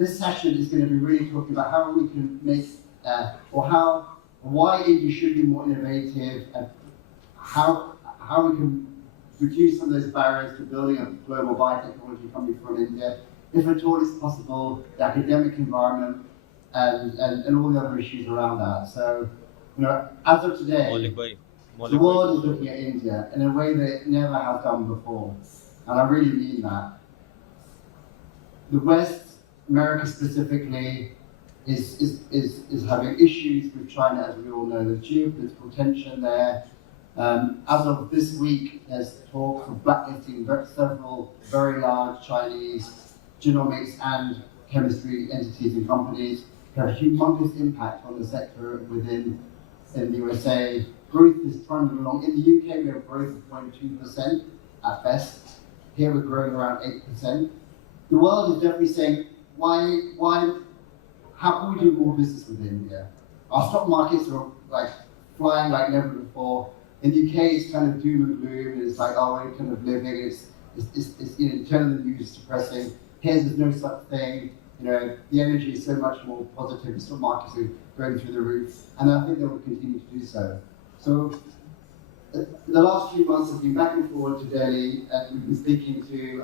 this session is going to be really talking about how we can make, why India should be more innovative, and how we can reduce some of those barriers to building a global biotechnology company from India, if at all it's possible, the academic environment, and all the other issues around that. So, as of today, the world is looking at India in a way that it never has done before, and I really mean that. The West, America specifically, is having issues with China, as we all know. There's geopolitical tension there. As of this week, there's talk of blacklisting several very large Chinese genomics and chemistry entities and companies. They have a humongous impact on the sector in the USA. Growth is trundling along. In the UK, we have growth of 0.2% at best. Here we're growing around 8%. The world is definitely saying, how can we do more business with India? Our stock markets are like flying like never before. In the UK, it's kind of doom and gloom. It's like, oh, we're kind of living. It's turning the news is depressing. Here, there's no such thing. The energy is so much more positive. The stock markets are going through the roof, and I think they will continue to do so. So, the last few months have been back and forward to Delhi, and we've been speaking to,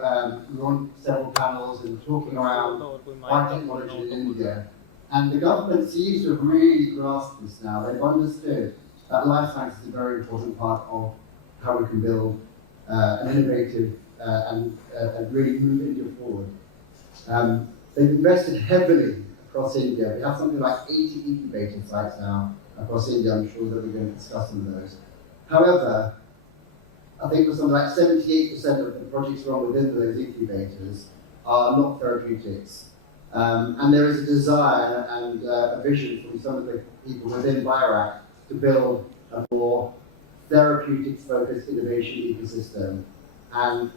we're on several panels and talking around biotechnology in India. And the government seems to have really grasped this now. They've understood that life science is a very important part of how we can build an innovative and really move India forward. They've invested heavily across India. We have something like 80 incubator sites now across India. I'm sure that we're going to discuss some of those. However, I think something like 78% of the projects run within those incubators are not therapeutics. And there is a desire and a vision from some of the people within Biorac to build a more therapeutics-focused innovation ecosystem. And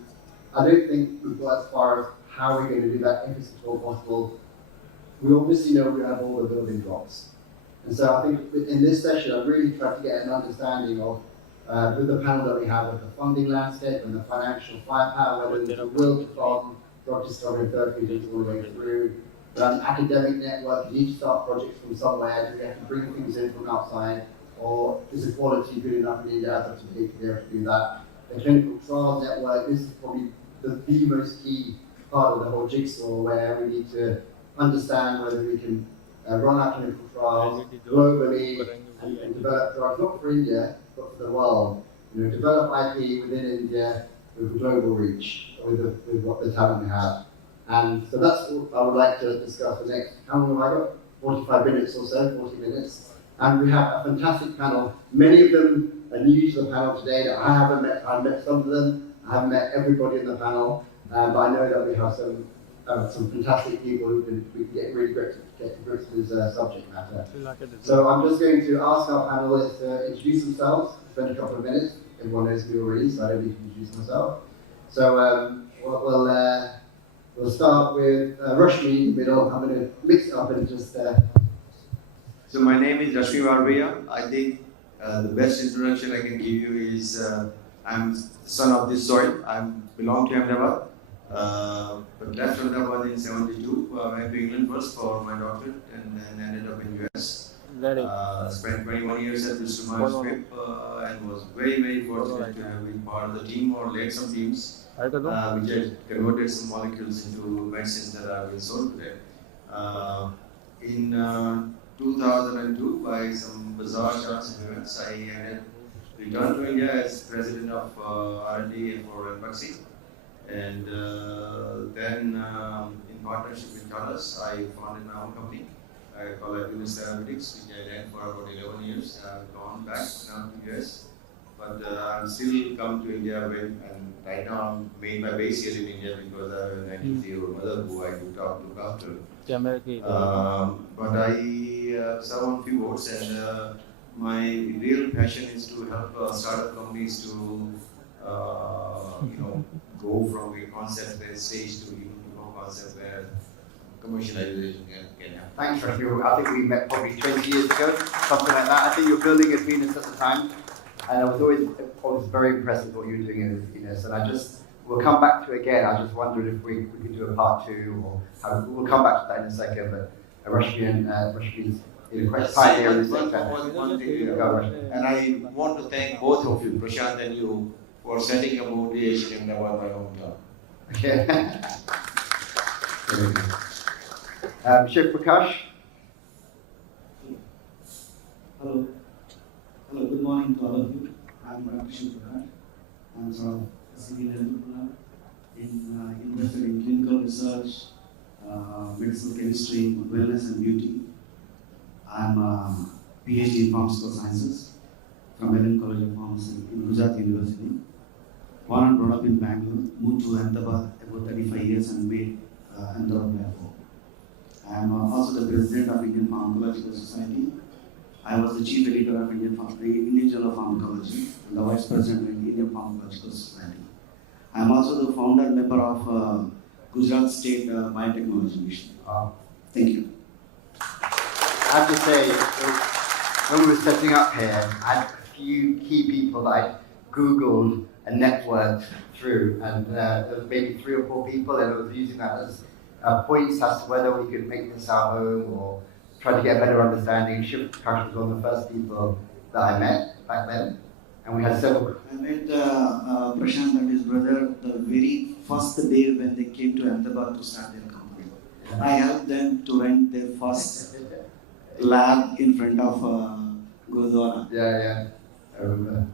I don't think we've got as far as how we're going to do that, if it's at all possible. We obviously know we have all the building blocks. And so I think in this session, I've really tried to get an understanding of, with the panel that we have, of the funding landscape and the financial firepower, whether there's a will to fund drug discovery and therapeutics all the way through. Academic network, you need to start projects from somewhere, do we have to bring things in from outside, or is the quality good enough in India as of today to be able to do that? The clinical trials network, this is probably the most key part of the whole jigsaw, where we need to understand whether we can run our clinical trials globally and develop drugs, not for India, but for the world. Develop IP within India with global reach, with what the talent we have. And so that's what I would like to discuss the next, how long have I got? 45 minutes or so, 40 minutes. And we have a fantastic panel. Many of them are new to the panel today that I haven't met. I've met some of them. I haven't met everybody in the panel. But I know that we have some fantastic people who can get really great to get to grips with this subject matter. So I'm just going to ask our panelists to introduce themselves, spend a couple of minutes. Everyone knows me already, so I don't need to introduce myself. So we'll start with Rashmi in the middle. I'm going to mix it up and just... So my name is Rashmi Barbhaiya. I think the best introduction I can give you is I'm the son of this soil. I belong to Ahmedabad, but left Ahmedabad in 72. I went to England first for my doctorate and then ended up in US. Spent 21 years at Bristol Myers Squibb and was very, very fortunate to have been part of the team or led some teams which had converted some molecules into medicines that are being sold today. In 2002, by some bizarre chance of events, I had returned to India as president of R&D for vaccine. And then, in partnership with Thales, I founded my own company. I call it APIQULE Therapeutics, which I ran for about 11 years. I've gone back now to US, but I'm still come to India and right now I'm made my base here in India because I have a 90-year-old mother who I look after. But I serve on a few boards, and my real passion is to help startup companies to go from a concept stage to even concept where commercialization can happen. Thanks, Rashmi. I think we met probably 20 years ago, something like that. I think you're building Athenas at the time, and I was always very impressed with what you were doing in Athenas. And I just we'll come back to again. I just wondered if we could do a part 2, or we'll come back to that in a second. But Rashmi's quite pioneer in this sector. And I want to thank both of you, Prashant and you, for setting up ODH in Ahmedabad, my hometown. Okay. Shivprakash. Hello. Hello, good morning to all of you. I'm Dr. Shivprakash. I'm from civil entrepreneur invested in clinical research, medicinal chemistry, wellness and beauty. I'm a PhD in pharmaceutical sciences from Ellen College of Pharmacy in Gujarat University. Born and brought up in Bangalore, moved to Ahmedabad about 35 years and made Ahmedabad my home. I'm also the president of Indian Pharmacological Society. I was the chief editor of Indian Journal of Pharmacology and the vice president of Indian Pharmacological Society. I am also the founder and member of Gujarat State Biotechnology Mission. Thank you. I have to say, when we were setting up here, I had a few key people that I Googled and networked through, and there was maybe 3 or 4 people, and I was using that as points as to whether we could make this our home or try to get a better understanding. Shivprakash was one of the first people that I met back then, and we had several. I met Prashant and his brother the very first day when they came to Ahmedabad to start their company. Yeah. I helped them to rent their first lab in front of Gurdwara. Yeah, I remember.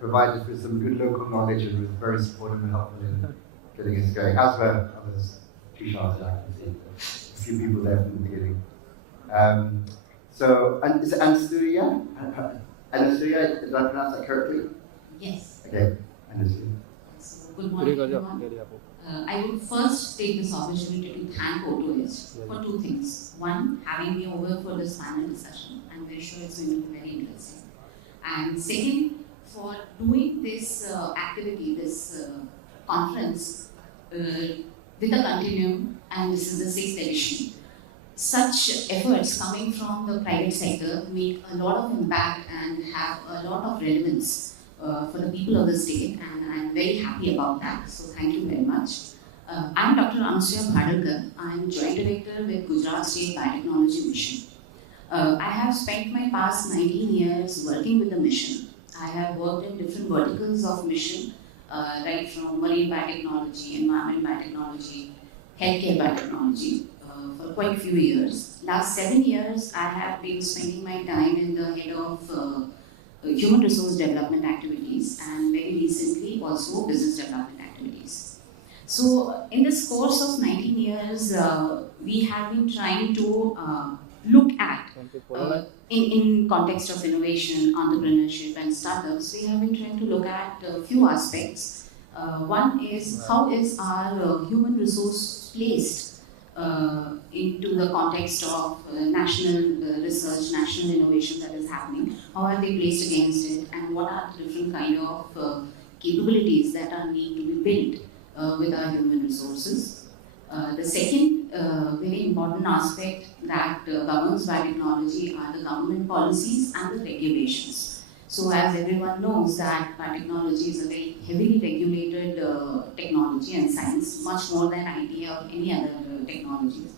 Provided us with some good local knowledge and was very supportive and helpful in getting us going. As were others, Tushar, I can see a few people there from the beginning. And is it Anasuya? Anasuya, did I pronounce that correctly? Yes. Okay, Anasuya. So, good morning, everyone. I would first take this opportunity to thank O2H for 2 things. One, having me over for this panel discussion. I'm very sure it's going to be very interesting. And second, for doing this activity, this conference with a continuum, and this is the 6th edition. Such efforts coming from the private sector make a lot of impact and have a lot of relevance for the people of the state, and I'm very happy about that. So thank you very much. I'm Dr. Anasuya Lahiry. I'm Joint Director with Gujarat State Biotechnology Mission. I have spent my past 19 years working with the mission. I have worked in different verticals of mission, right from marine biotechnology, environment biotechnology, healthcare biotechnology, for quite a few years. Last 7 years, I have been spending my time in the head of human resource development activities, and very recently also business development activities. So in this course of 19 years, we have been trying to look at, in context of innovation, entrepreneurship and startups, we have been trying to look at a few aspects. One is, how is our human resource placed into the context of national research, national innovation that is happening? How are they placed against it, and what are the different kind of capabilities that are need to be built with our human resources? The second very important aspect that governs biotechnology are the government policies and the regulations. So as everyone knows that biotechnology is a very heavily regulated technology and science, much more than IT or any other technologies.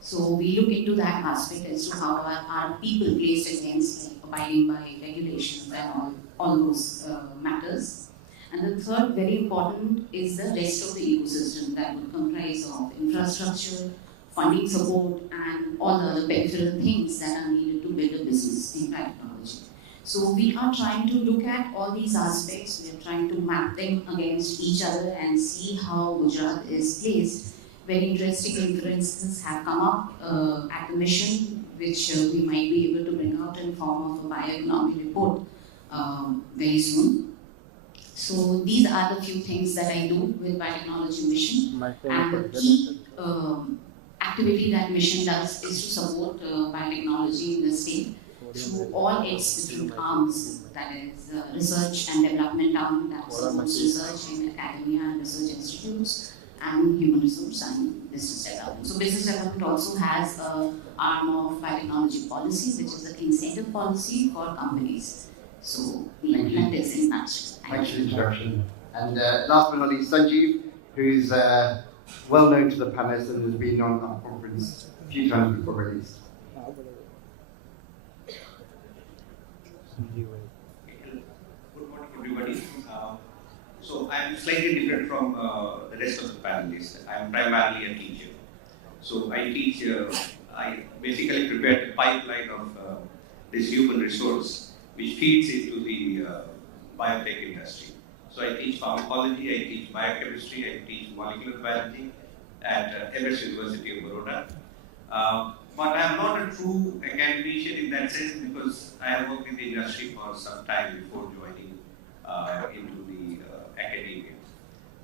So we look into that aspect as to how are people placed against abiding by regulations and all those matters. And the third very important is the rest of the ecosystem that would comprise of infrastructure, funding support, and all the other peripheral things that are needed to build a business in biotechnology. So we are trying to look at all these aspects. We are trying to map them against each other and see how Gujarat is placed. Very interesting inferences have come up at the mission, which we might be able to bring out in form of a bioeconomy report very soon. So these are the few things that I do with Biotechnology Mission. And the key activity that mission does is to support biotechnology in the state through all its different arms, that is research and development arm that supports research in academia and research institutes, and human resource and business development. So business development also has an arm of biotechnology policy, which is the incentive policy for companies. So we Thank you. implement this in batch. Thanks for the introduction. And last but not least, Sanjeev, who's well known to the panelists and has been on our conference a few times before at least. Good morning, everybody. So I'm slightly different from the rest of the panelists. I'm primarily a teacher. So I teach, I basically prepare the pipeline of this human resource which feeds into the biotech industry. So I teach pharmacology, I teach biochemistry, I teach molecular biology at MSU University of Baroda. But I am not a true academician in that sense because I have worked in the industry for some time before joining into the academia.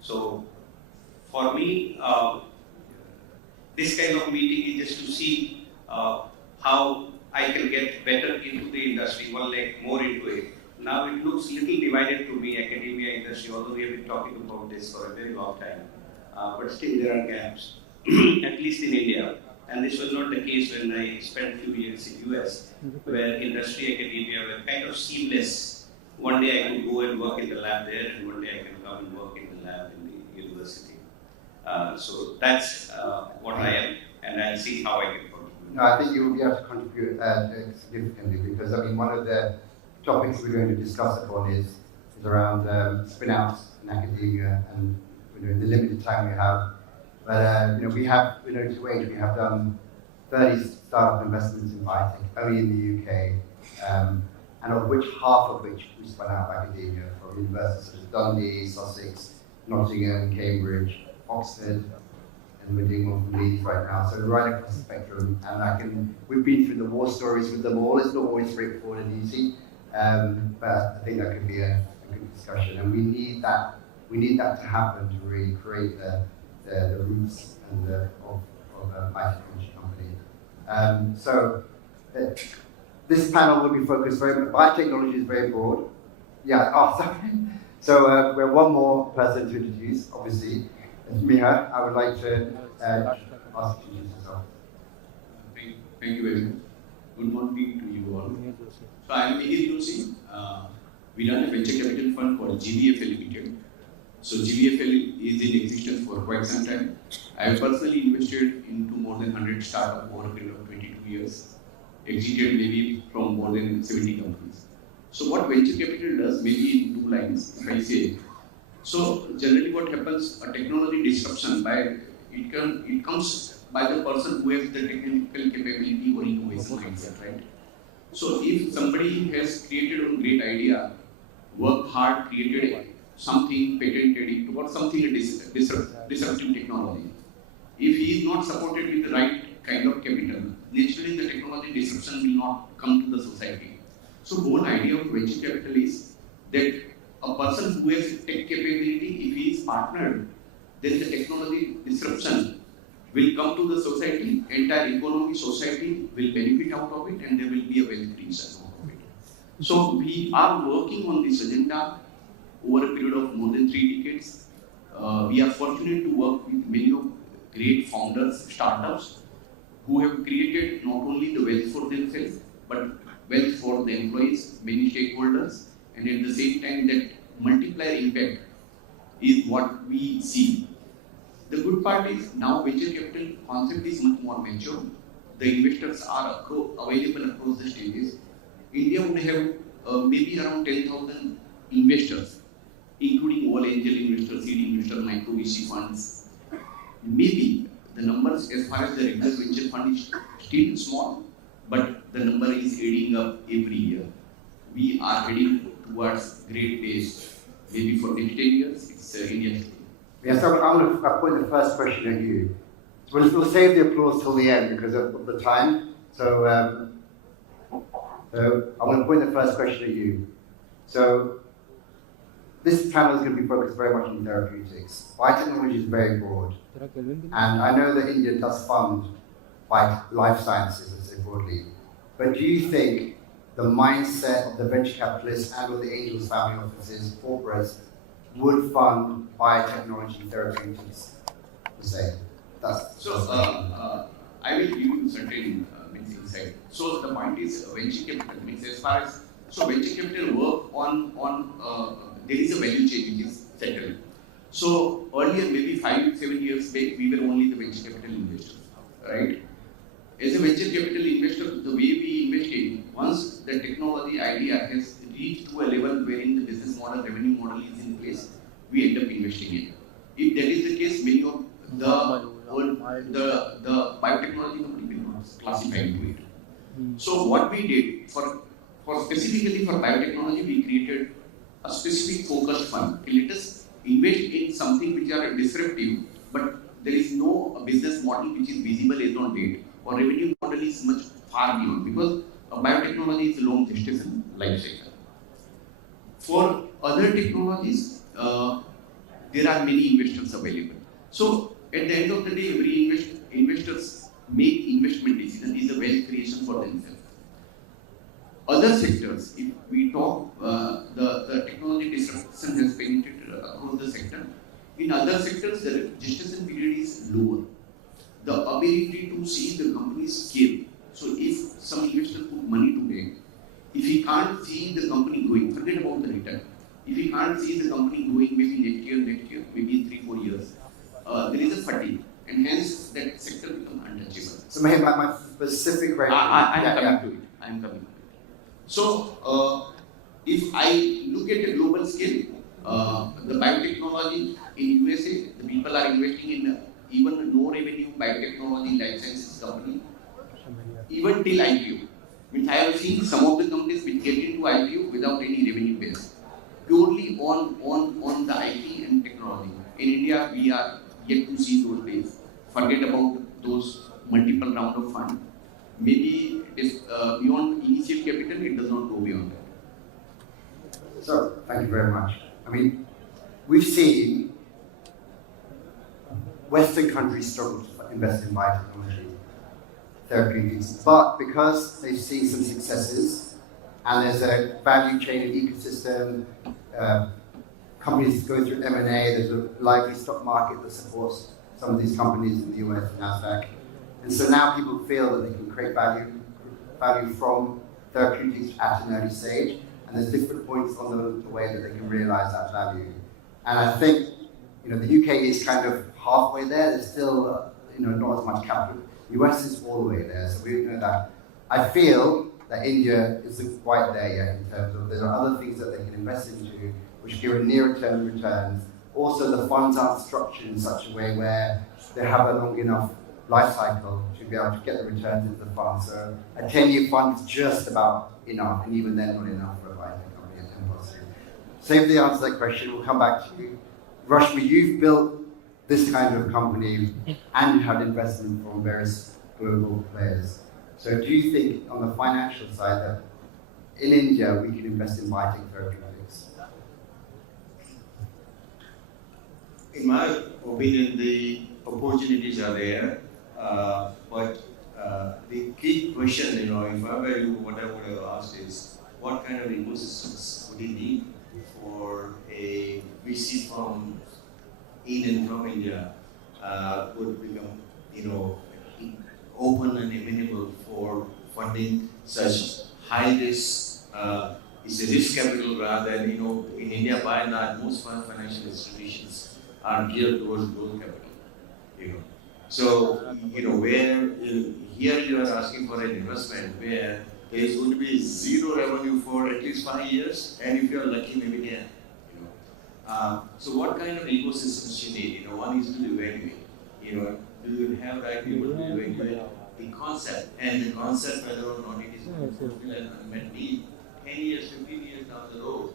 So for me, this kind of meeting is just to see how I can get better into the industry, one leg more into it. Now it looks little divided to me, academia, industry, although we have been talking about this for a very long time. But still there are gaps, at least in India. And this was not the case when I spent a few years in US, where industry, academia were kind of seamless. One day I can go and work in the lab there, and one day I can come and work in the lab in the university. So that's what I am, and I'll see how I can contribute. No, I think you will be able to contribute significantly because, I mean, one of the topics we're going to discuss upon is around spin-outs in academia and in the limited time we have. But we have, to wait, we have done 30 startup investments in biotech, only in the UK, and of which half of which we spun out of academia from universities such as Dundee, Sussex, Nottingham, Cambridge, Oxford, and we're doing one from Leeds right now. So we're right across the spectrum, and we've been through the war stories with them all. It's not always straightforward and easy, but I think that could be a good discussion, and we need that to happen to really create the roots and of a biotechnology company. So this panel will be focused biotechnology is very broad. Yeah, sorry. So we have one more person to introduce, obviously. It's Mihir. I would like to ask you to introduce yourself. Thank you very much. Good morning to you all. So I am Mihir Joshi. We run a venture capital fund called GVFL Limited. So GVFL is in existence for quite some time. I have personally invested into more than 100 startups over a period of 22 years, exited maybe from more than 70 companies. So what venture capital does, maybe in 2 lines, if I say. So generally what happens, a technology disruption, it comes by the person who has the technical capability or innovation mindset, right? So if somebody has created a great idea, worked hard, created something, patented it, or something disruptive technology. If he is not supported with the right kind of capital, naturally the technology disruption will not come to the society. So whole idea of venture capital is that a person who has tech capability, if he is partnered, then the technology disruption will come to the society, entire economy, society will benefit out of it, and there will be a wealth creation out of it. So we are working on this agenda over a period of more than 3 decades. We are fortunate to work with many of great founders, startups, who have created not only the wealth for themselves, but wealth for the employees, many stakeholders, and at the same time that multiplier impact is what we see. The good part is now venture capital concept is much more mature. The investors are available across the stages. India would have maybe around 10,000 investors, including all angel investors, seed investors, micro VC funds. Maybe the numbers as far as the regular venture fund is still small, but the number is adding up every year. We are heading towards great pace. Maybe for next 10 years, it's India's story. Yeah, so I'm going to put the first question at you. So we'll save the applause till the end because of the time. So I'm going to point the first question at you. So this panel is going to be focused very much on therapeutics. Biotechnology is very broad. And I know that India does fund life sciences, let's say broadly. But do you think the mindset of the venture capitalists and all the angels, family offices, corporates would fund biotechnology therapeutics the same? I will give you certain insight. So the point is venture capital means as far as So venture capital work on there is a value chain which is settled. So earlier, maybe 5-7 years back, we were only the venture capital investors, right? As a venture capital investor, the way we invest in, once the technology idea has reached to a level wherein the business model, revenue model is in place, we end up investing in. If that is the case, many of the biotechnology company will not classify into it. So what we did for specifically for biotechnology, we created a specific focused fund. Let us invest in something which are disruptive, but there is no business model which is visible as on date, or revenue model is much far beyond, because biotechnology is a long gestation life cycle. For other technologies, there are many investors available. So at the end of the day, every investors make investment decision is a wealth creation for themselves. Other sectors, if we talk, the technology disruption has penetrated across the sector. In other sectors, the gestation period is lower. The ability to see the company's scale. So if some investor put money today, if he can't see the company growing, forget about the return. If he can't see the company growing maybe next year, maybe 3-4 years, there is a fatigue, and hence that sector becomes untouchable. So Mihir, my specific question. I am coming to it. So if I look at a global scale, the biotechnology in USA, the people are investing in even no revenue biotechnology life sciences company, even till IPO. Means I have seen some of the companies which get into IPO without any revenue base, purely on the IT and technology. In India, we are yet to see those days. Forget about those multiple round of fund. Maybe it is beyond initial capital, it does not go beyond that. So, thank you very much. I mean, we've seen Western countries struggle to invest in biotechnology therapeutics, but because they've seen some successes and there's a value chain and ecosystem, companies go through M&A, there's a lively stock market that supports some of these companies in the US and NASDAQ. And so now people feel that they can create value from therapeutics at an early stage, and there's different points on the way that they can realize that value. And I think, the UK is kind of halfway there. There's still, not as much capital. US is all the way there, so we know that. I feel that India isn't quite there yet in terms of there are other things that they can invest into which give a near-term returns. Also, the funds aren't structured in such a way where they have a long enough life cycle to be able to get the returns into the fund. So a 10-year fund is just about enough, and even then not enough for a biotech company at 10+2. Save the answer to that question, we'll come back to you. Rashmi, you've built this kind of company and you had investment from various global players. So do you think on the financial side that in India we can invest in biotech therapeutics? In my opinion, the opportunities are there, but the key question, if I were you, what I would have asked is, what kind of ecosystems would you need for a VC from India would become, open and amenable for funding such high risk, it's a risk capital rather than, in India by and large, most financial institutions are geared towards growth capital, So, where here you are asking for an investment where there is going to be zero revenue for at least 5 years, and if you are lucky, maybe 10. So what kind of ecosystems you need? One is to evaluate. Do you have right people to evaluate the concept, and the concept whether or not it is going to fulfill an unmet need 10 years, 15 years down the road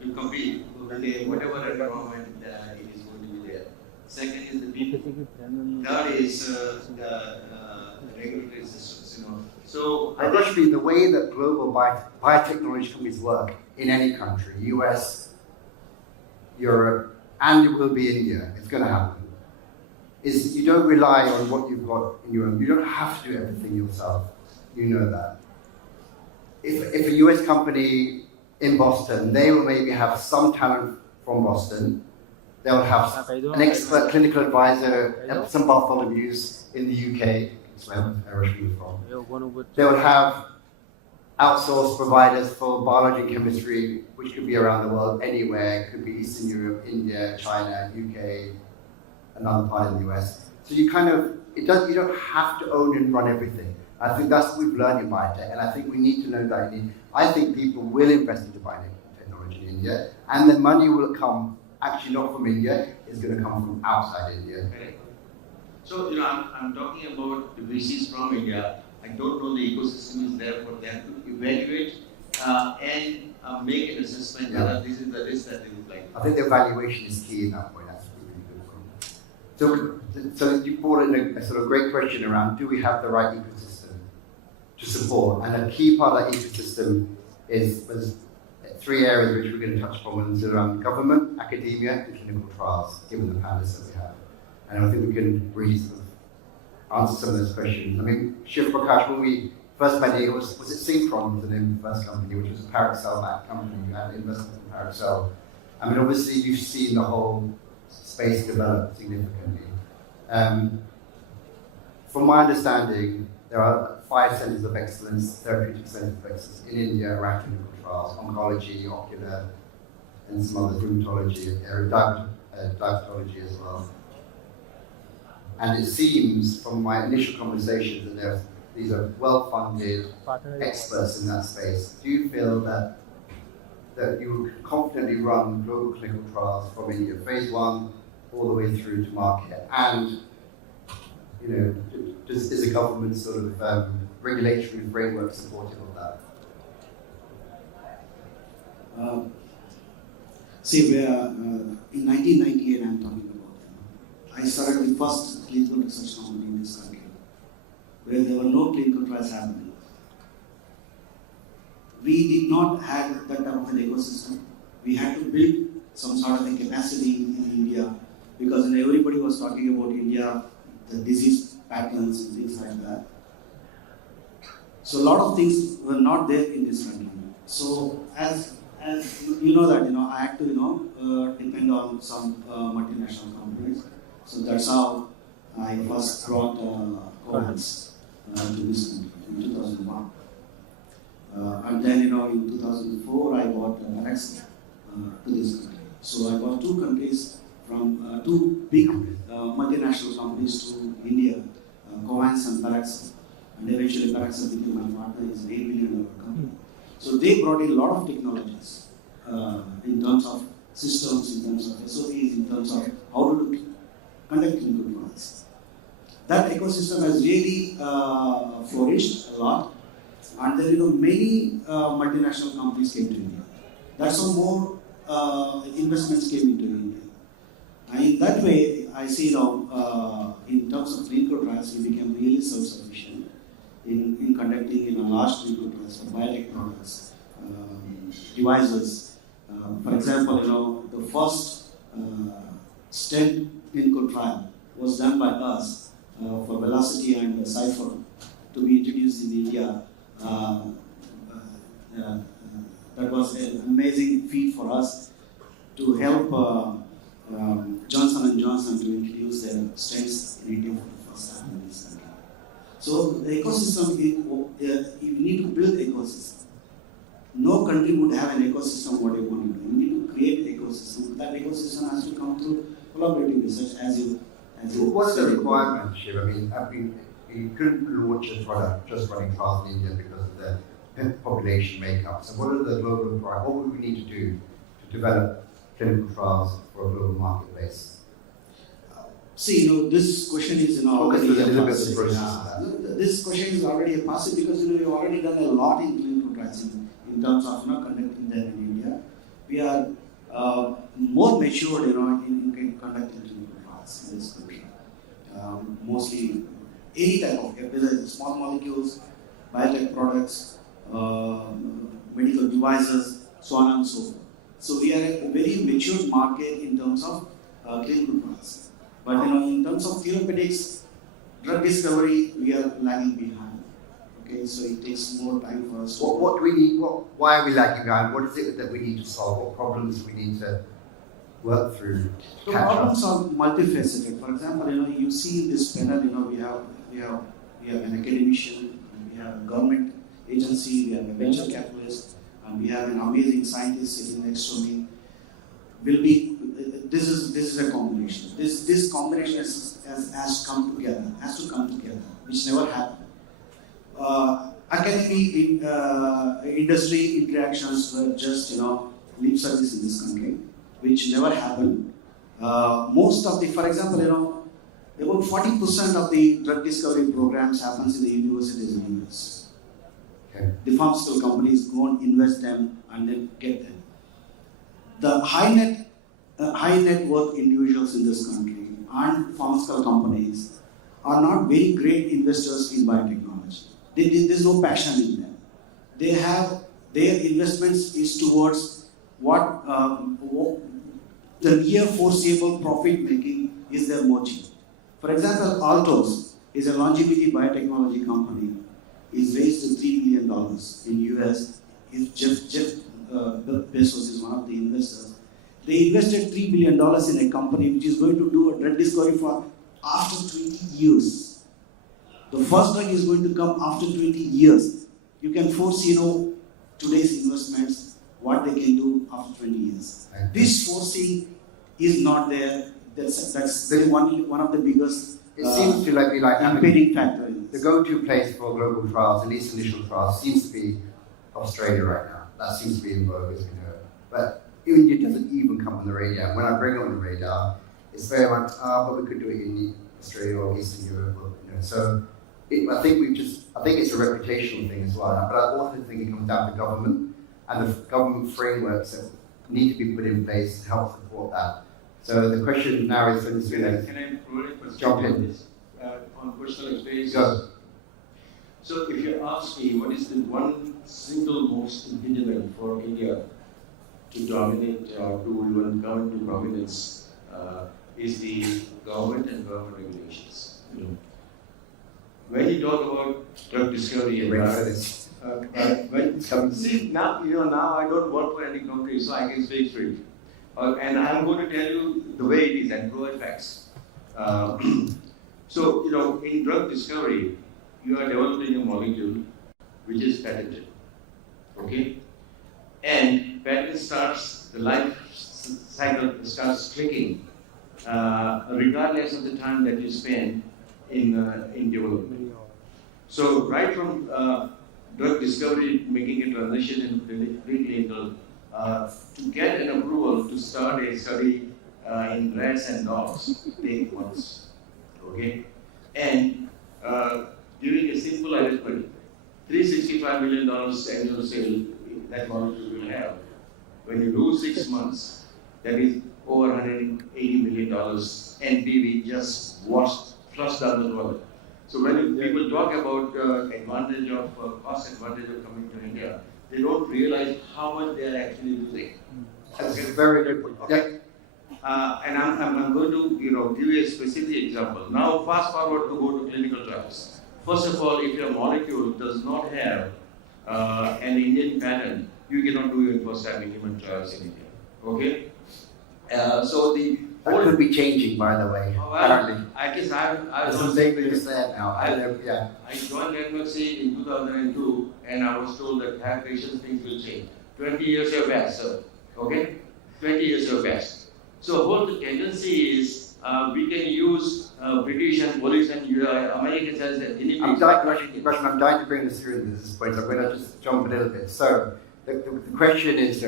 to compete with whatever environment it is going to be there. Second is the people. Third is the regulatory systems. So Rashmi, the way that global biotechnology companies work in any country, US, Europe, and it will be India, it's going to happen, is you don't rely on what you've got in your own. You don't have to do everything yourself. You know that. If a US company in Boston, they will maybe have some talent from Boston. They'll have an expert clinical advisor, some Bartholomew's in the UK, that's where Rashmi is from. They will have outsourced providers for biology and chemistry, which could be around the world, anywhere. It could be Eastern Europe, India, China, UK, another part in the US. So you kind of, you don't have to own and run everything. I think that's what we've learned in biotech, and I think we need to know that. I think people will invest into biotechnology in India, and the money will come actually not from India, it's going to come from outside India. Correct. So, I'm talking about the VCs from India. I don't know the ecosystem is there for them to evaluate and make an assessment whether this is the risk that they would like. I think the evaluation is key in that point. That's really good. So you brought in a sort of great question around, do we have the right ecosystem to support? And a key part of that ecosystem was 3 areas which we're going to touch upon. One's around government, academia, and clinical trials, given the panelists that we have. And I think we can really sort of answer some of those questions. I mean, Shivprakash, when we first met here, was it Synchron was the name of the first company, which was a Parexel-backed company. You had investment in Parexel. I mean, obviously, you've seen the whole space develop significantly. From my understanding, there are 5 centers of excellence, therapeutic centers of excellence in India around clinical trials, oncology, ocular, and some other rheumatology, diabetology as well. And it seems from my initial conversations that these are well-funded experts in that space. Do you feel that you will confidently run global clinical trials from India, phase 1 all the way through to market? And is the government sort of regulatory framework supportive of that? In 1998, I'm talking about. I started the first clinical research company in this country, where there were no clinical trials happening. We did not have that type of an ecosystem. We had to build some sort of a capacity in India, because everybody was talking about India, the disease patterns and things like that. So a lot of things were not there in this country. So as you know that I had to depend on some multinational companies. So that's how I first brought Cohance to this country in 2001. And then in 2004 I brought Alexa to this country. So I brought 2 countries from 2 big multinational companies to India, Cohance and Alexa. And eventually Alexa became my partner, is an $8 billion company. So they brought in a lot of technologies in terms of systems, in terms of SOPs, in terms of how to conduct clinical trials. That ecosystem has really flourished a lot, and then many multinational companies came to India. That's how more investments came into India. And in that way, I see in terms of clinical trials, we became really self-sufficient in conducting large clinical trials for biotech products, devices. For example, the first stent clinical trial was done by us for Velocity and Cypher to be introduced in India. That was an amazing feat for us to help Johnson & Johnson to introduce their stents in India for the first time in this country. So the ecosystem, you need to build ecosystem. No country would have an ecosystem what you want to do. You need to create an ecosystem. That ecosystem has to come through collaborative research as you What's the requirement, Shiv? I mean, you couldn't launch a product just running trials in India because of the population makeup. So what are the global requirements? What would we need to do to develop clinical trials for a global marketplace? See, this question is already a little bit of passive. the process. This question is already a passive because we've already done a lot in clinical trials in terms of conducting them in India. We are more matured in conducting clinical trials in this country. Mostly any type of, whether it's small molecules, biotech products, medical devices, so on and so forth. So we are a very mature market in terms of clinical trials. But in terms of therapeutics, drug discovery, we are lagging behind. Okay, so it takes more time for us. What do we need? Why are we lagging behind? What is it that we need to solve? What problems do we need to work through? The problems are multifaceted. For example, you see this panel. We have an academician, we have government agency, we have a venture capitalist, and we have an amazing scientist sitting next to me. This is a combination. This combination has come together, which never happened. Academic industry interactions were just lip service in this country, which never happened. Most of the, for example, about 40% of the drug discovery programs happens in the universities in the US. Okay. The pharmaceutical companies go and invest them and then get them. The high net worth individuals in this country and pharmaceutical companies are not very great investors in biotechnology. There's no passion in them. They have their investments is towards what the near foreseeable profit making is their motive. For example, Altos is a longevity biotechnology company. Is raised $3 billion in US. Jeff Bezos is one of the investors. They invested $3 billion in a company which is going to do a drug discovery for after 20 years. The first drug is going to come after 20 years. You can foresee, today's investments, what they can do after 20 years. This foreseeing is not there. That's one of the biggest It seems to be like impeding factor. The go-to place for global trials, at least initial trials, seems to be Australia right now. That seems to be in vogue, as we know. But India doesn't even come on the radar. When I bring it on the radar, it's very much, but we could do it in Australia or Eastern Europe. So I think it's a reputational thing as well. But I also think it comes down to government and the government frameworks that need to be put in place to help support that. So the question now is, can I provide a question jump in. on this? On personal experience. Go. So if you ask me what is the one single most impediment for India to dominate or to even come into prominence is the government and government regulations. When you talk about drug discovery and now I don't work for any company, so I can speak straight. And I'm going to tell you the way it is and provide facts. So, in drug discovery, you are developing a molecule which is patented, okay? And patent starts, the life cycle starts clicking, regardless of the time that you spend in development. So, right from drug discovery, making a transition into preclinical, to get an approval to start a study in rats and dogs, take months. Okay, and doing a simple arithmetic, $365 million annual sale that molecule will have. When you do 6 months, that is over $180 million NPV just flushed down the toilet. So when people talk about advantage of cost advantage of coming to India, they don't realize how much they are actually losing. That's a very good point. Okay. And I'm going to give you a specific example. Now fast forward to go to clinical trials. First of all, if your molecule does not have an Indian patent, you cannot do your first time in human trials in India. Okay? So the That could be changing, by the way, apparently. I guess I That's the thing we just said now. I joined MSU in 2002 and I was told that have patience, things will change. 20 years your best, sir. Okay? 20 years your best. So whole the tendency is we can use British and Polish and Americans as the enemy. I'm dying to bring this through at this point, so I'm going to just jump a little bit. So the question is,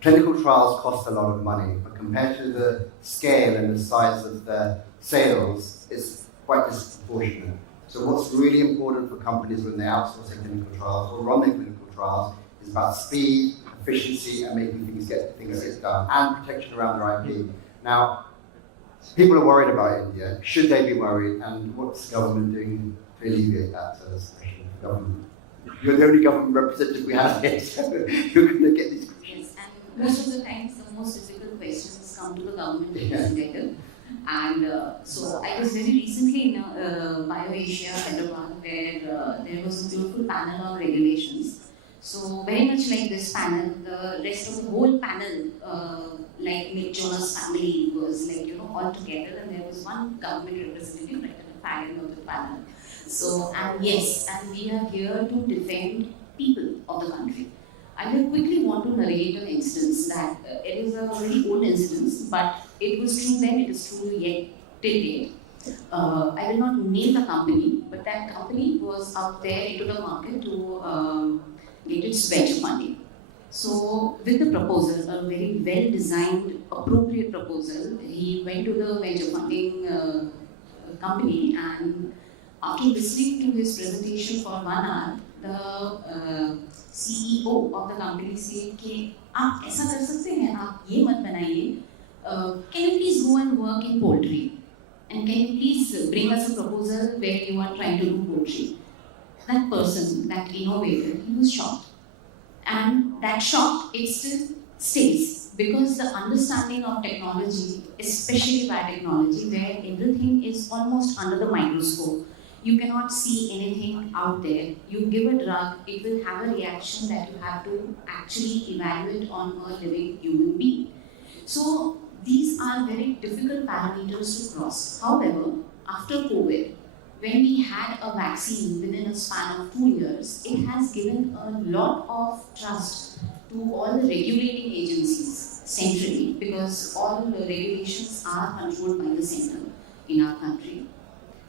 clinical trials cost a lot of money, but compared to the scale and the size of the sales, it's quite disproportionate. So what's really important for companies when they outsource their clinical trials or run their clinical trials is about speed, efficiency, and making things get done, and protection around their IP. Now, people are worried about India. Should they be worried? And what's the government doing to alleviate that? So that's the question for government. You're the only government representative we have here, so you're going to get these questions. Yes, and most of the times the most difficult questions come to the government representative. And so I was very recently in BioAsia, Ahmedabad, where there was a beautiful panel on regulations. So very much like this panel, the rest of the whole panel, like Nick Jonas' family was all together, and there was one government representative right at the fag end of the panel. So, and yes, and we are here to defend people of the country. I will quickly want to narrate an instance that it is a very old instance, but it was true then, it is true yet till date. I will not name the company, but that company was out there into the market to get its venture funding. So, with the proposal, a very well-designed, appropriate proposal, he went to the venture funding company, and after listening to his presentation for 1 hour, the CEO of the company said कि आप ऐसा कर सकते हैं, आप ये मत बनाइए. Can you please go and work in poultry? And can you please bring us a proposal where you are trying to do poultry? That person, that innovator, he was shocked. And that shock, it still stays, because the understanding of technology, especially biotechnology, where everything is almost under the microscope, you cannot see anything out there. You give a drug, it will have a reaction that you have to actually evaluate on a living human being. So these are very difficult parameters to cross. However, after COVID, when we had a vaccine within a span of 2 years, it has given a lot of trust to all the regulating agencies centrally, because all the regulations are controlled by the center in our country.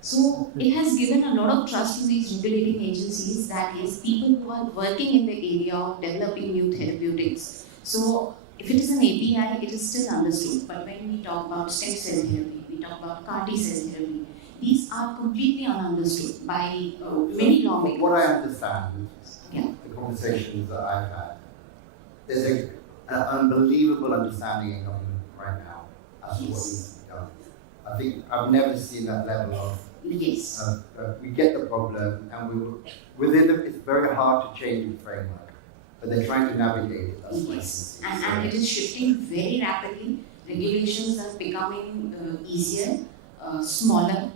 So it has given a lot of trust to these regulating agencies, that is, people who are working in the area of developing new therapeutics. So if it is an API, it is still understood. But when we talk about stem cell therapy, we talk about CAR T cell therapy, these are completely ununderstood by many lawmakers. What I understand, Yeah. the conversations that I've had, there's an unbelievable understanding in government right now as to what needs to be done. I think I've never seen that level of. Yes. We get the problem, and within it, it's very hard to change the framework, but they're trying to navigate it. That's what I Yes, see. and it is shifting very rapidly. Regulations are becoming easier, smaller,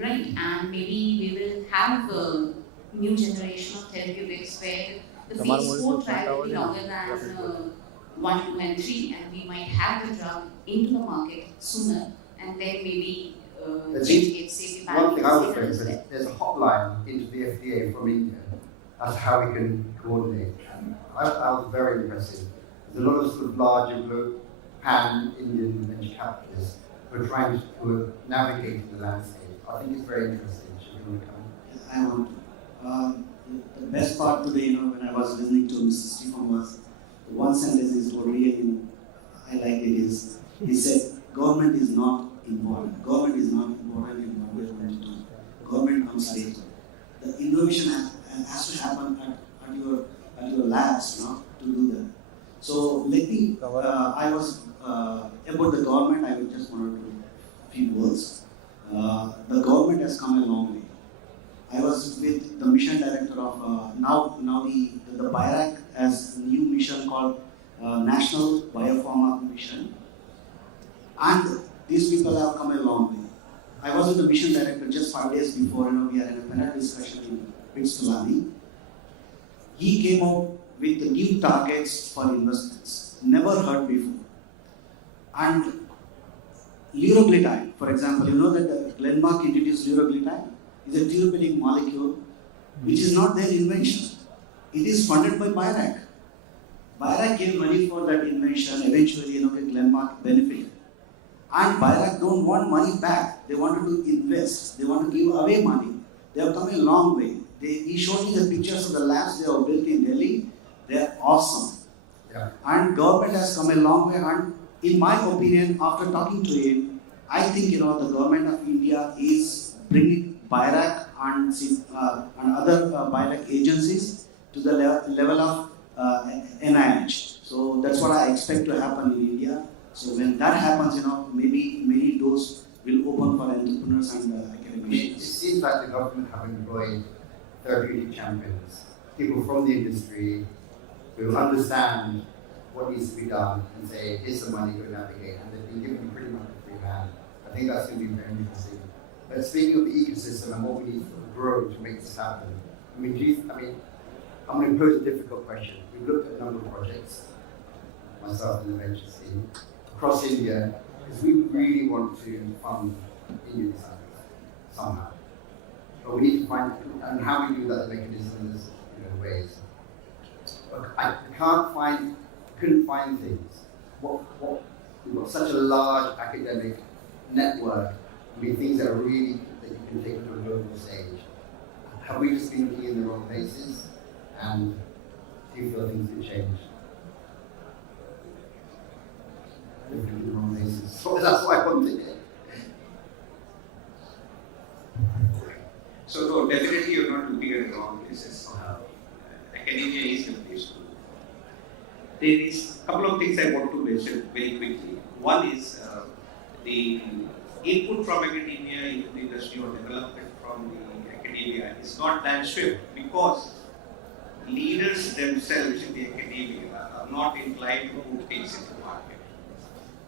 right? And maybe we will have a new generation of therapeutics where the phase 4 trial will be longer than 1, 2, and 3, and we might have the drug into the market sooner, and then maybe change its safety One thing I would parameters say as is well. there's a hotline into the FDA from India as to how we can coordinate. And I was very impressive. There's a lot of sort of larger pan-Indian venture capitalists who are trying to navigate the landscape. I think it's very interesting. Should we come? I want to. The best part today, when I was listening to Mr. Stephen, was the one sentence is what really I like it is, he said, government is not important. Government is not important in what we are going to do. Government comes later. The innovation has to happen at your labs, to do that. So let me, I was, about the government, I would just want to do a few words. The government has come a long way. I was with the mission director of, now the BIRAC has a new mission called National Biopharma Mission. And these people have come a long way. I was with the mission director just 5 days before, we had a panel discussion in Pittsburgh. He came out with the new targets for investments, never heard before. And liraglutide, for example, you know that the Glenmark introduced liraglutide, is a therapeutic molecule which is not their invention. It is funded by BIRAC. BIRAC gave money for that invention, eventually, Glenmark benefited. And BIRAC don't want money back. They wanted to invest. They want to give away money. They have come a long way. He showed me the pictures of the labs they have built in Delhi. They are awesome. Yeah. And government has come a long way. And in my opinion, after talking to him, I think the government of India is bringing BIRAC and other BIRAC agencies to the level of NIH. So that's what I expect to happen in India. So when that happens, maybe many doors will open for entrepreneurs and It academicians. seems like the government have employed therapeutic champions, people from the industry who understand what needs to be done and say, here's the money, go navigate, and they've been given pretty much a free hand. I think that's going to be very interesting. But speaking of the ecosystem and what we need to grow to make this happen, I'm going to pose a difficult question. We've looked at a number of projects, myself and the ventures team, across India, because we really want to fund Indian science. somehow. But we need to find, and how we do that, the mechanisms, ways. But I couldn't find things. We've got such a large academic network, things that are really, that you can take to a global stage. Have we just been looking in the wrong places? And do you feel things could change? Looking in the wrong places. So that's why I wanted it. So no, definitely you're not looking at the wrong places. Academia is the place to look. There is a couple of things I want to mention very quickly. One is the input from academia into the industry or development from the academia is not that swift because leaders themselves in the academia are not inclined to put things into the market.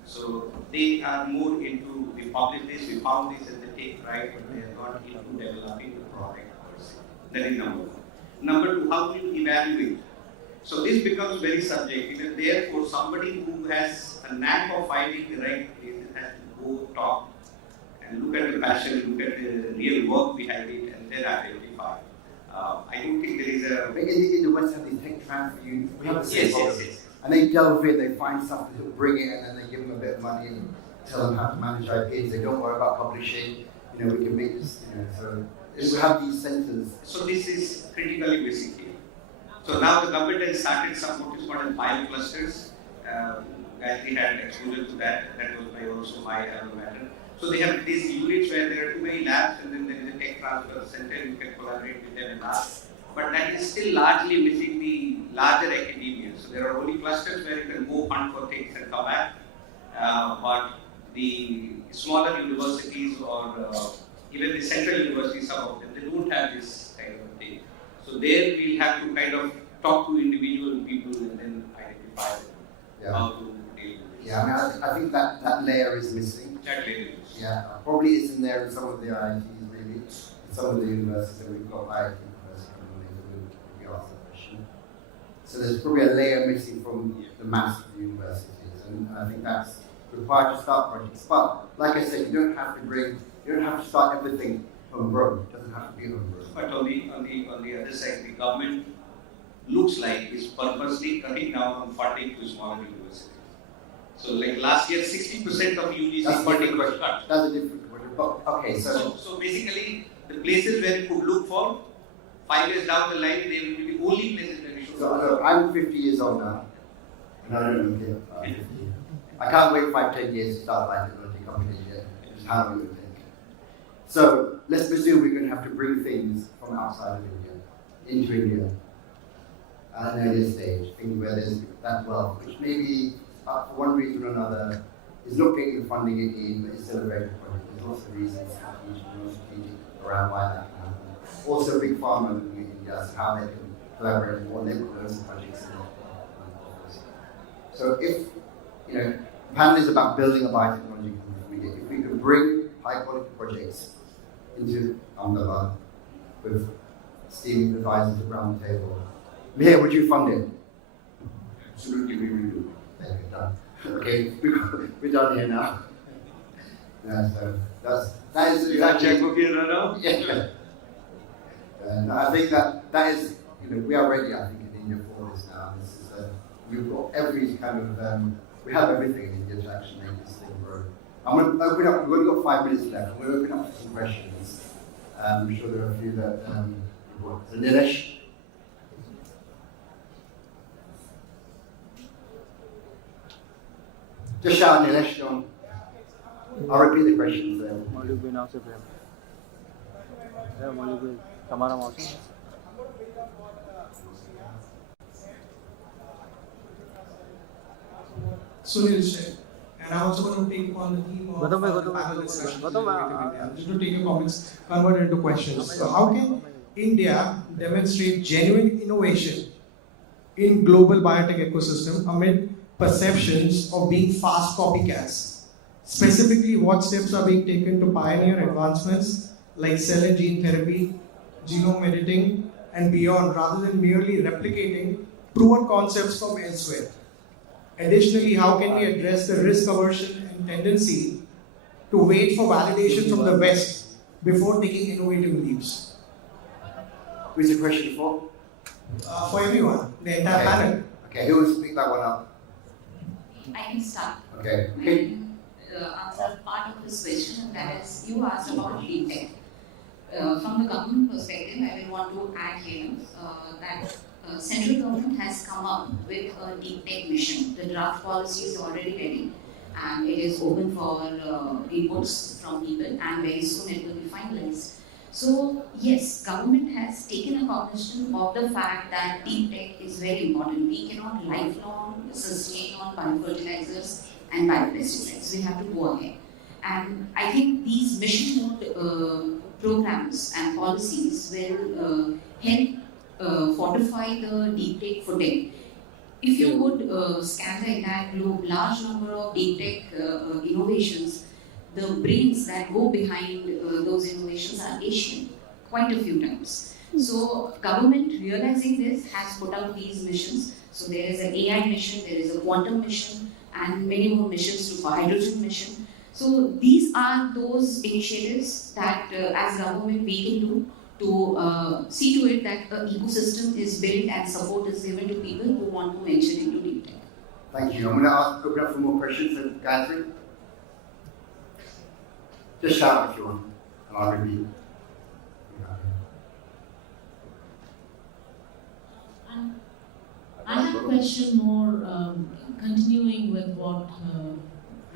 So they are more into we publish this, we found this, and they take pride, but they are not into developing the product per se. That is number one. Number two, how do you evaluate? So this becomes very subjective, and therefore somebody who has a knack of finding the right place has to go talk and look at the passion, look at the real work behind it, and then identify. I don't think there is a. In the West, they take transfer units. We have a Yes. And they delve in, they find stuff that will bring it, and then they give them a bit of money and tell them how to manage IPs. They don't worry about publishing. We can make this. So we have these centers. So this is critically missing here. So now the government has started some what is called as bioclusters. Gayatri had exposure to that. That was also my matter. So they have these units where there are too many labs, and then there is a tech transfer center. You can collaborate with them and ask. But that is still largely missing the larger academia. So there are only clusters where you can go hunt for things and come back. But the smaller universities or even the central universities, some of them, they don't have this kind of thing. So there we'll have to kind of talk to individual people and then identify how to deal with it. Yeah, I think that layer is missing. That layer is. Yeah, probably isn't there in some of the IITs, maybe. In some of the universities that we've got IIT professors we ask that question. So there's probably a layer missing from the mass of the universities, and I think that's required to start projects. But like I said, you don't have to start everything homegrown. It doesn't have to be homegrown. But on the other side, the government looks like is purposely cutting down on funding to smaller universities. So like last year, 60% of UGC funding was cut. That's a different question. Okay, So basically, the places where you could look for 5 years down the line, they will be the only places where you should look. So I'm 50 years old now, and I don't know, I'm 50. I can't wait 5-10 years to start biotechnology companies yet. It's how we would think. So let's presume we're going to have to bring things from outside of India into India at an earlier stage, things where there's that wealth, which maybe for one reason or another is not getting the funding it needs, but it's still a very good project. There's lots of reasons strategic around why that can happen. Also, big pharma in India as to how they can collaborate and what they put those projects in. So if the panel is about building a biotechnology company. If we can bring high quality projects into Ahmedabad with esteemed advisors around the table, Mihir, would you fund it? Absolutely, we will do. There we go. Okay, we're done here now. Yeah, so that is exactly. Checkbook here now? Yeah. And I think that is, we are ready, I think, in India for this now. This is, we've got every kind of, we have everything in India to actually make this thing grow. I'm going to open up, we've only got 5 minutes left. I'm going to open up for some questions. I'm sure there are a few that, so Nilesh? Just shout Nilesh, John. I'll repeat the questions there. Sunil Shah, and I'm also going to take on the theme of the panel discussion. I'm just going to take your comments, convert it into questions. So how can India demonstrate genuine innovation in global biotech ecosystem amid perceptions of being fast copycats? Specifically, what steps are being taken to pioneer advancements like cell and gene therapy, genome editing, and beyond, rather than merely replicating proven concepts from elsewhere? Additionally, how can we address the risk aversion and tendency to wait for validation from the West before taking innovative leaps? Who's the question for? For everyone, the entire panel. Okay, who will pick that one up? I can start. Okay. I can answer part of this question, and that is, you asked about deep tech. From the government perspective, I will want to add here that central government has come up with a deep tech mission. The draft policy is already ready, and it is open for inputs from people, and very soon it will be finalized. So yes, government has taken a cognizance of the fact that deep tech is very important. We cannot lifelong sustain on biofertilizers and biopesticides. We have to go ahead. And I think these mission programs and policies will help fortify the deep tech footing. If you would scan the entire globe, large number of deep tech innovations, the brains that go behind those innovations are Asian, quite a few times. So government, realizing this, has put out these missions. So there is an AI mission, there is a quantum mission, and many more missions to hydrogen mission. So these are those initiatives that as government we can do to see to it that an ecosystem is built and support is given to people who want to venture into deep tech. Thank you. I'm going to open up for more questions. Catherine? Just shout if you want. I'll repeat. I have a question more continuing with what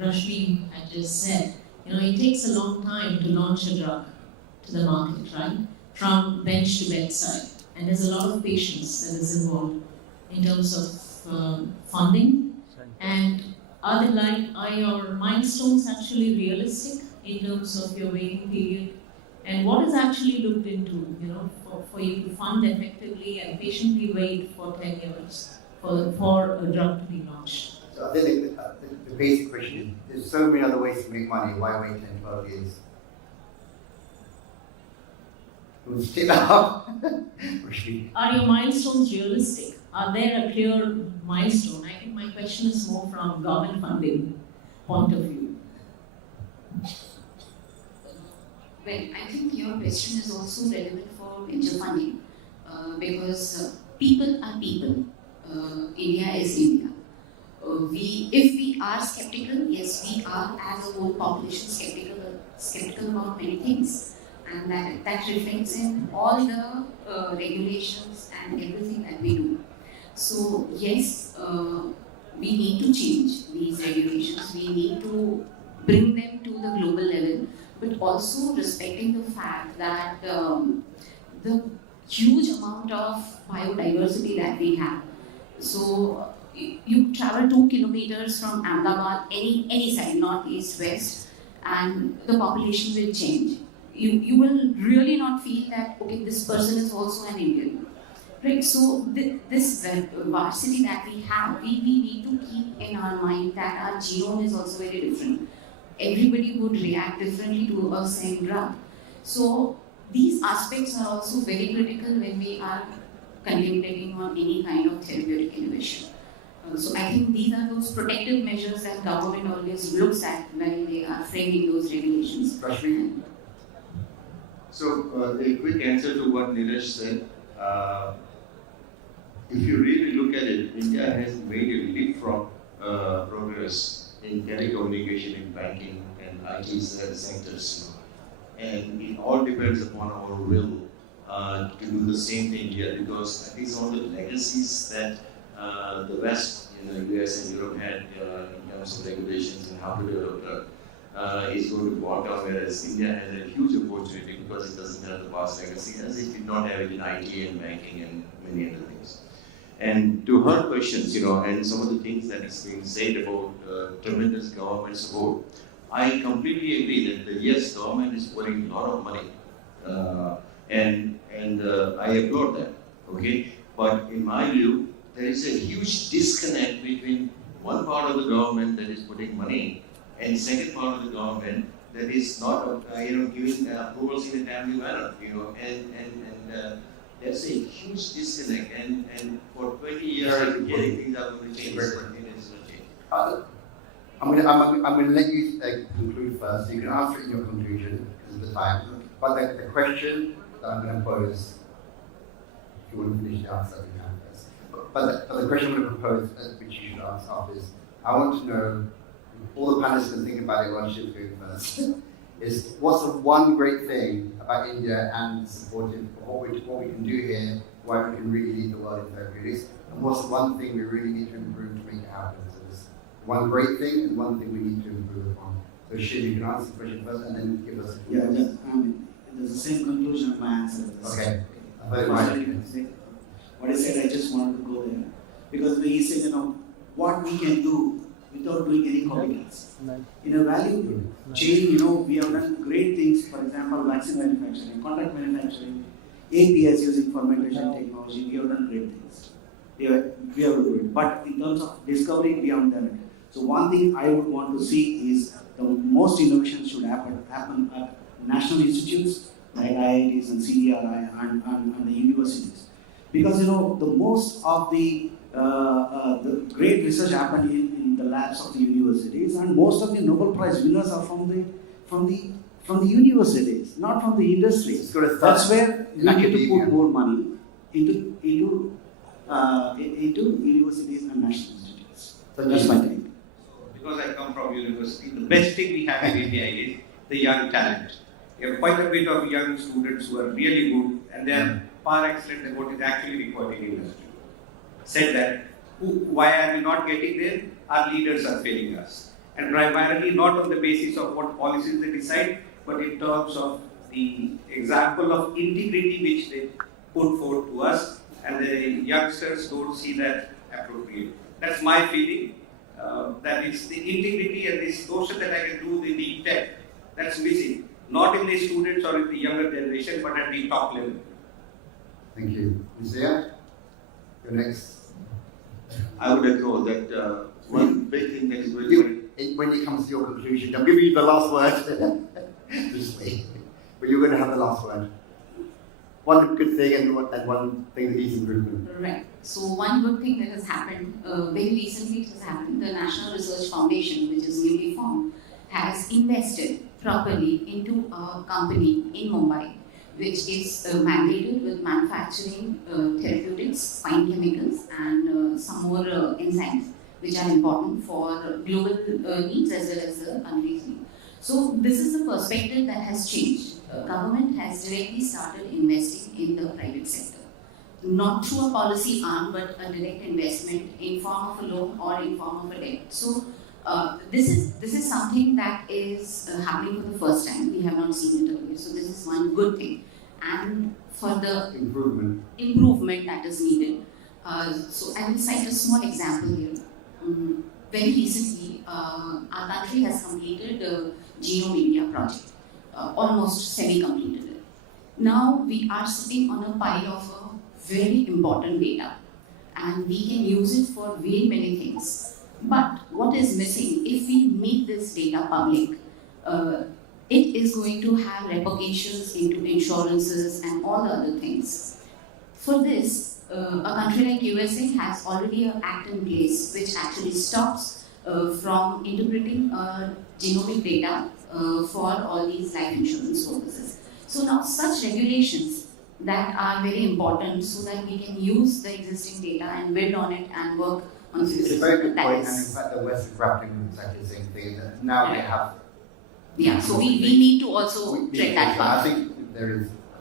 Rashmi had just said. You know, it takes a long time to launch a drug to the market, right? From bench to bedside. And there's a lot of patience that is involved in terms of funding. And are your milestones actually realistic in terms of your waiting period? And what is actually looked into, you know, for you to fund effectively and patiently wait for 10 years for a drug to be launched? So I think the basic question is, there's so many other ways to make money, why wait 10, 12 years? Who's still up? Are your milestones realistic? Are there a clear milestone? I think my question is more from government funding point of view. Well, I think your question is also relevant for venture funding because people are people. India is India. If we are skeptical, yes, we are as a whole population skeptical about many things, and that reflects in all the regulations and everything that we do. So yes, we need to change these regulations. We need to bring them to the global level, but also respecting the fact that the huge amount of biodiversity that we have. So you travel 2 kilometers from Ahmedabad, any side, north, east, west, and the population will change. You will really not feel that, okay, this person is also an Indian. Right, so this varsity that we have, we need to keep in our mind that our genome is also very different. Everybody would react differently to a same drug. So these aspects are also very critical when we are contemplating on any kind of therapeutic innovation. So I think these are those protective measures that government always looks at when they are framing those regulations. Rashmi? So a quick answer to what Nilesh said. If you really look at it, India has made a leapfrog progress in telecommunication, in banking, and IT sectors. And it all depends upon our will to do the same thing here, because these are the legacies that the West, US and Europe had in terms of regulations and how to develop drug is going to walk out, whereas India has a huge opportunity because it doesn't have the past legacy, as it did not have it in IT and banking and many other things. And to her questions, and some of the things that is being said about tremendous government support, I completely agree that yes, government is putting a lot of money, and I applaud that. Okay, but in my view, there is a huge disconnect between one part of the government that is putting money and second part of the government that is not, giving approvals in a timely manner. And there's a huge disconnect. And for 20 years, getting things are going to change. I'm going to let you conclude first. So you can answer it in your conclusion because of the time. But the question that I'm going to pose, if you want to finish the answer, you can first. But the question I'm going to propose, which you should answer after, is I want to know, all the panelists can think about it while she's going first, is what's the one great thing about India and supportive what we can do here, why we can really lead the world in therapeutics, and what's the one thing we really need to improve to make it happen. So there's one great thing and one thing we need to improve upon. So Shiv, you can answer the question first and then give us a There's the same conclusion of my answer. Okay. What I said, I just wanted to go there. Because when he said, what we can do without doing any copycats. In a value chain, we have done great things, for example, vaccine manufacturing, contract manufacturing, APIs using fermentation technology, we have done great things. We have to do it. But in terms of discovery, we haven't done it. So one thing I would want to see is the most innovation should happen at national institutes like IITs and CDRI and the universities. Because the most of the great research happened in the labs of the universities, and most of the Nobel Prize winners are from the universities, not from the industry. That's where we need to put more money into universities and national institutes. So that's my take. Because I come from university, the best thing we have in India is the young talent. We have quite a bit of young students who are really good, and they are far excellent than what is actually required in industry. Said that, why are we not getting there? Our leaders are failing us. And primarily not on the basis of what policies they decide, but in terms of the example of integrity which they put forward to us, and the youngsters don't see that appropriate. That's my feeling, that it's the integrity and this notion that I can do the deep tech, that's missing. Not in the students or in the younger generation, but at the top level. Thank you. Anasuya, you're next. I would echo that one big thing that is very When it comes to your conclusion, I'm giving you the last word. Just wait. But you're going to have the last word. One good thing and one thing that needs improvement. Right. So one good thing that has happened, very recently it has happened, the National Research Foundation, which is newly formed, has invested properly into a company in Mumbai, which is mandated with manufacturing therapeutics, fine chemicals, and some more enzymes, which are important for global needs as well as the country's needs. So this is the perspective that has changed. Government has directly started investing in the private sector. Not through a policy arm, but a direct investment in form of a loan or in form of a debt. So this is something that is happening for the first time. We have not seen it earlier. So this is one good thing. And for the improvement that is needed. So I will cite a small example here. Very recently, our country has completed the Genome India project, almost semi-completed it. Now we are sitting on a pile of very important data, and we can use it for very many things. But what is missing, if we make this data public, it is going to have repercussions into insurances and all the other things. For this, a country like USA has already an act in place which actually stops from interpreting genomic data for all these life insurance purposes. So now such regulations that are very important so that we can use the existing data and build on it and work on it. It's a very good point, and in fact the West is grappling with exactly the same thing, that now we have. Yeah, so we need to also tread that path. I think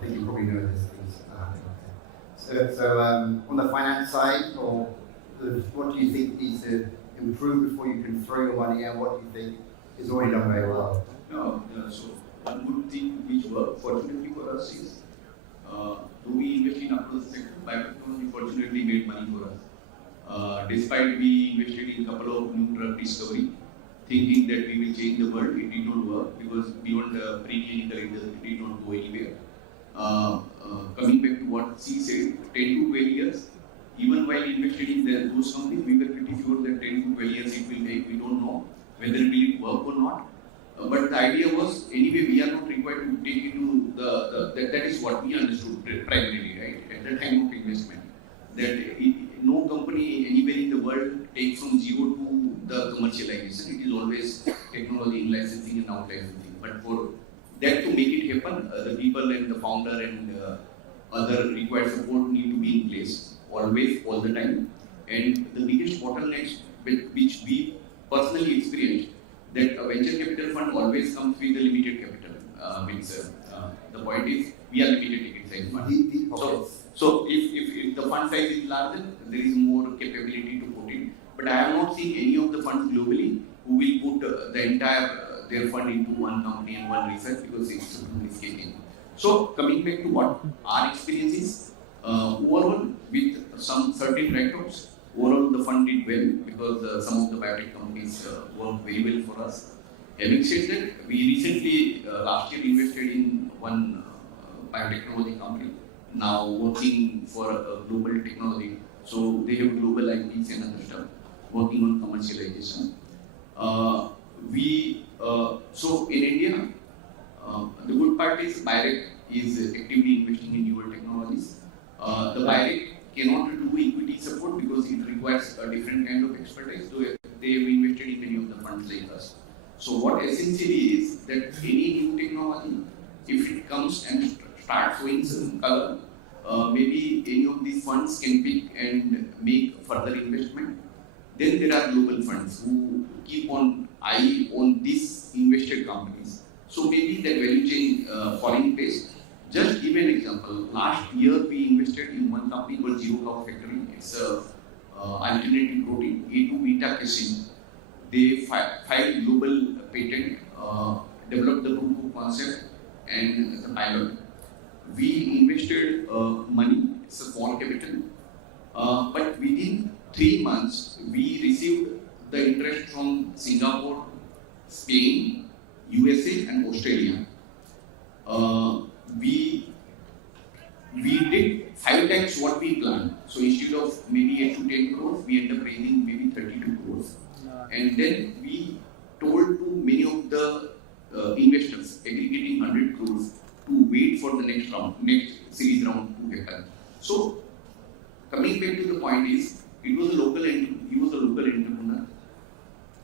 you probably know this. So on the finance side, or what do you think needs to improve before you can throw your money out? What do you think is already done very well? No, so one good thing which worked fortunately for us is, though we invest in across the sector, biotechnology fortunately made money for us. Despite we invested in a couple of new drug discovery, thinking that we will change the world, it did not work because beyond the preclinical it did not go anywhere. Coming back to what she said, 10 to 12 years, even while investing in those companies, we were pretty sure that 10 to 12 years it will take. We don't know whether it will work or not. But the idea was, anyway, we are not required to take into that is what we understood primarily, right? At the time of investment, that no company anywhere in the world takes from zero to the commercialization. It is always technology in licensing and out licensing. But for that to make it happen, the people and the founder and other required support need to be in place always, all the time. And the biggest bottlenecks which we personally experienced, that a venture capital fund always comes with a limited capital. The point is, we are limited ticket size fund. So if the fund size is larger, there is more capability to put in. But I have not seen any of the funds globally who will put the entire their fund into one company and one research, because it's risky. So coming back to what our experience is, overall with some certain write-offs, overall the fund did well because some of the biotech companies worked very well for us. Having said that, we recently last year invested in one biotechnology company, now working for a global technology. So they have global IPs and other stuff, working on commercialization. So in India, the good part is Biotech is actively investing in newer technologies. The Biotech cannot do equity support because it requires a different kind of expertise. So they have invested in many of the funds like us. So what essentially is that any new technology, if it comes and starts showing some color, maybe any of these funds can pick and make further investment. Then there are global funds who keep on eye on these invested companies. So maybe that value chain falling in place. Just give an example. Last year we invested in one company called Zero Cow Factory. It's a alternative protein, A2 beta casein. They filed global patent, developed the proof of concept and the pilot. We invested money, it's a small capital, but within 3 months we received the interest from Singapore, Spain, USA and Australia. We did 5 times what we planned. So instead of maybe 8 to 10 crores, we ended up raising maybe 32 crores. And then we told to many of the investors, aggregating 100 crores, to wait for the next round, next series round to happen. So coming back to the point is, he was a local entrepreneur.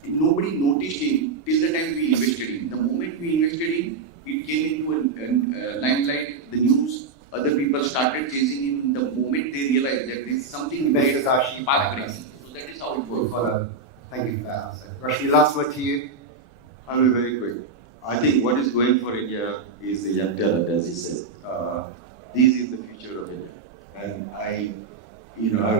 Nobody noticed him till the time we invested in. The moment we invested in, it came into a limelight, the news, other people started chasing him. The moment they realized that there is something great, path-breaking. So that is how it works. Thank you for that answer. Rashmi, last word to you. I'll be very quick. I think what is going for India is the young talent, as he said. This is the future of India. And I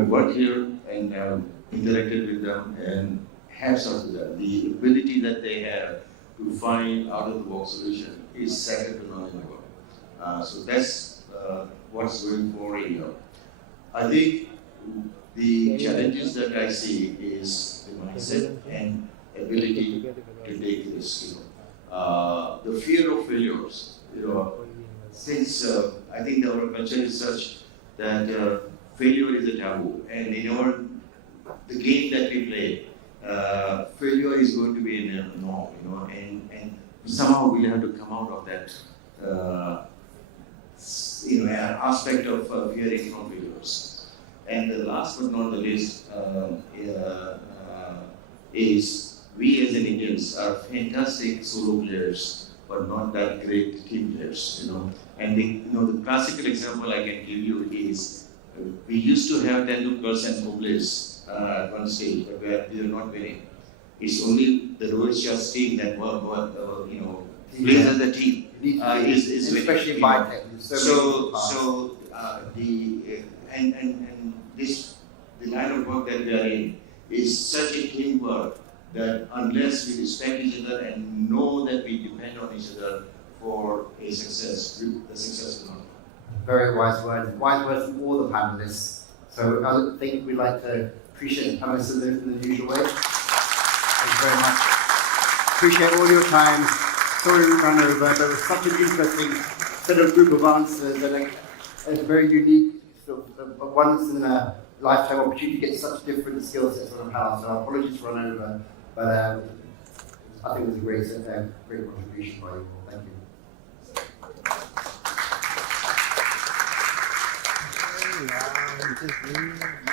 work here and have interacted with them, and hats off to them. The ability that they have to find out-of-the-box solution is second to none in the world. So that's what's going for India. I think the challenges that I see is the mindset and ability to take risk. The fear of failures. Since I think our culture is such that failure is a taboo, and the game that we play, failure is going to be a norm, and somehow we have to come out of that, aspect of fearing from failures. And the last but not the least is we as an Indians are fantastic solo players, but not that great team players, And the classical example I can give you is we used to have Tendulkars and Kobles at one stage, but we are not winning. It's only the Rohit Shah's team that plays as a team. Is especially winning, biotech. The line of work that we are in is such a teamwork that unless we respect each other and know that we depend on each other for a success, the success will not come. Very wise words. Wise words from all the panelists. So I think we'd like to appreciate the panelists in the usual way. Thank you very much. Appreciate all your time. Sorry we ran over. There was such an interesting set of group of answers, and it's very unique, sort of a once in a lifetime opportunity to get such different skill sets on a panel. So apologies for running over, but I think it was a great contribution by you all. Thank you.